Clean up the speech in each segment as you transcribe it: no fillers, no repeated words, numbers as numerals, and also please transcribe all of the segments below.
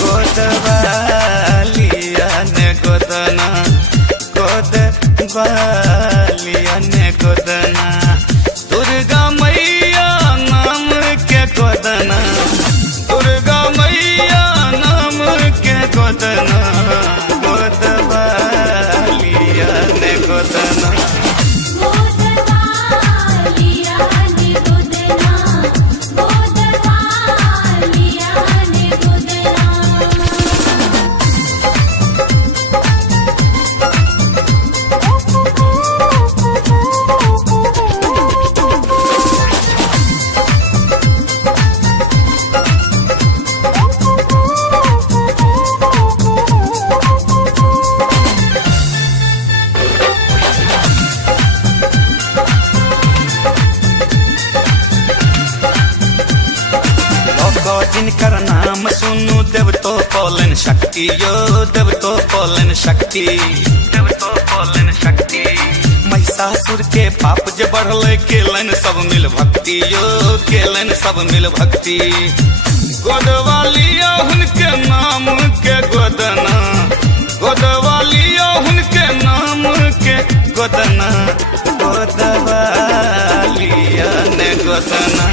गोदवालिया ने गोदना गोदवालिया ने गोदना दुर्गा मैया नाम के गोदना दुर्गा मैया नाम के गोदना गोदवालिया ने गोदना जिनकर नाम सुनु देव तो बोलन शक्ति यो देव तो बोलन शक्ति देव तो बोलन शक्ति महिषासुर के पाप जे बढ़ल केलन सब मिल भक्ति यो केलन सब मिल भक्ति गोदवालिया उनके नाम के गोदना गोदवालिया उनके नाम के गोदना गोदवालिया ने गोदना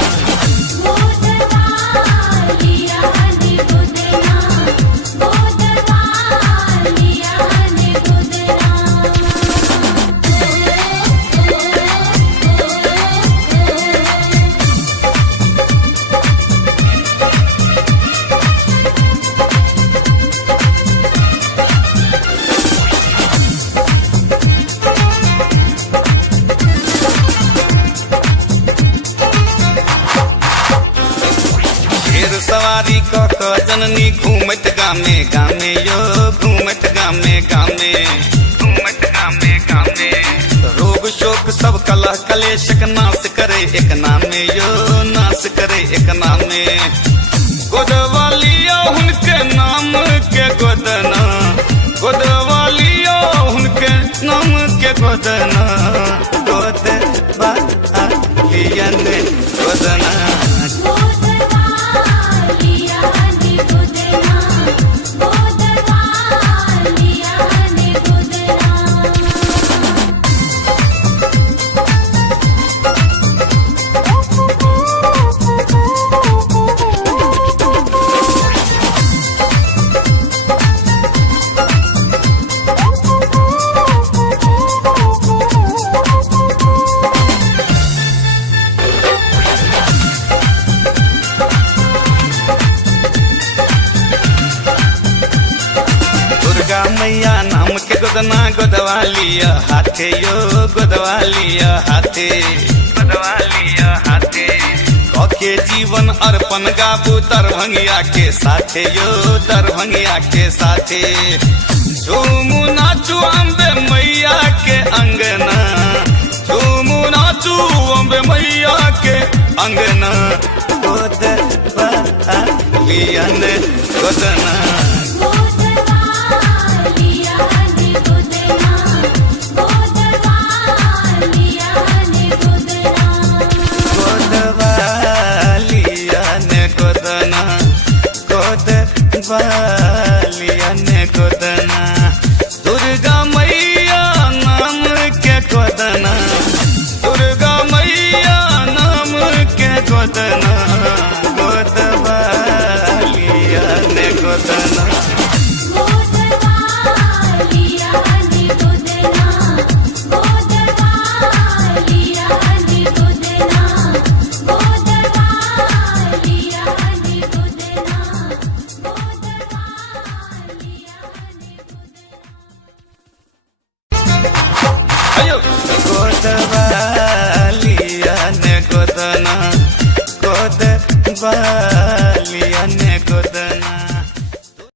सवारी क जननी घूमत गामे गामे यो घूमत गामे गामे घूमत गामे गामे रोग शोक सब कलह कलेश नाश करे एक नामे यो नाश करे एक नामे गोदवालिया उनके नाम के गोदना गोदवालिया उनके नाम के गोदना गोदवालिया ने गोदना मैया नाम के गोदना गोदवालिया हाथे यो गोदवालिया हाथे गोदवालिया हाथे कके जीवन अर्पण गाबू दरभंगिया के साथे यो दरभंगिया के साथे झूमू नाचू अम्बे मैया के अंगना झूमू नाचू अम्बे मैया के अंगना गोदवालिया ने गोदना गोदवालिया ने गोदना दुर्गा मैया नाम के गोदना दुर्गा मैया नाम के गोदना गोदवालिया ने गोदना।